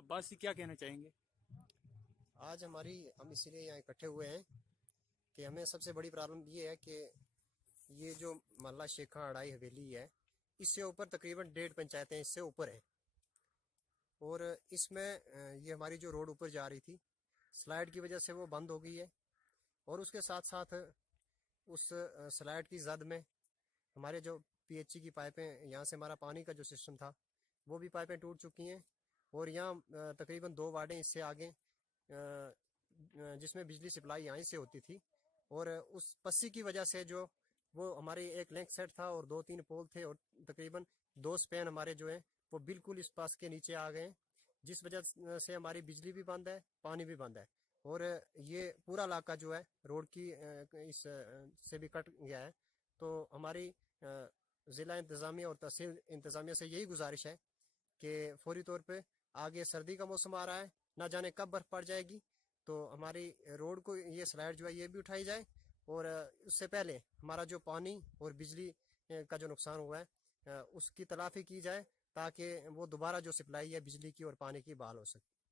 अब्बास जी क्या कहना चाहेंगे? आज हम इसीलिए यहाँ इकट्ठे हुए हैं कि हमें सबसे बड़ी प्रॉब्लम ये है कि ये जो मल्ला शेखा अड़ाई हवेली है, इससे ऊपर तकरीबन 1.5 पंचायतें इससे ऊपर हैं। और इसमें ये हमारी जो रोड ऊपर जा रही थी, स्लाइड की वजह से वो बंद हो गई है। और उसके साथ साथ उस स्लाइड की जद में हमारे जो पीएचई की पाइपें, यहाँ से हमारा पानी का जो सिस्टम था, वो भी पाइपें टूट चुकी हैं। और यहाँ तकरीबन 2 वार्डें इससे आगे जिसमें बिजली सप्लाई यहीं से होती थी। और उस पस्सी की वजह से जो वो हमारी एक लिंक सेट था और 2-3 पोल थे, और तकरीबन 2 स्पैन हमारे जो है वो बिल्कुल इस पास के नीचे आ गए, जिस वजह से हमारी बिजली भी बंद है, पानी भी बंद है। और ये पूरा इलाका जो है रोड की इस से भी कट गया है। तो हमारी ज़िला इंतज़ामिया और तहसील इंतज़ामिया से यही गुजारिश है कि फौरी तौर पे, आगे सर्दी का मौसम आ रहा है, ना जाने कब बर्फ़ पड़ जाएगी, तो हमारी रोड को ये स्लाइड जो है ये भी उठाई जाए। और उससे पहले हमारा जो पानी और बिजली का जो नुकसान हुआ है, उसकी तलाफ़ी की जाए, ताकि वो दोबारा जो सप्लाई है बिजली की और पानी की बहाल हो सके।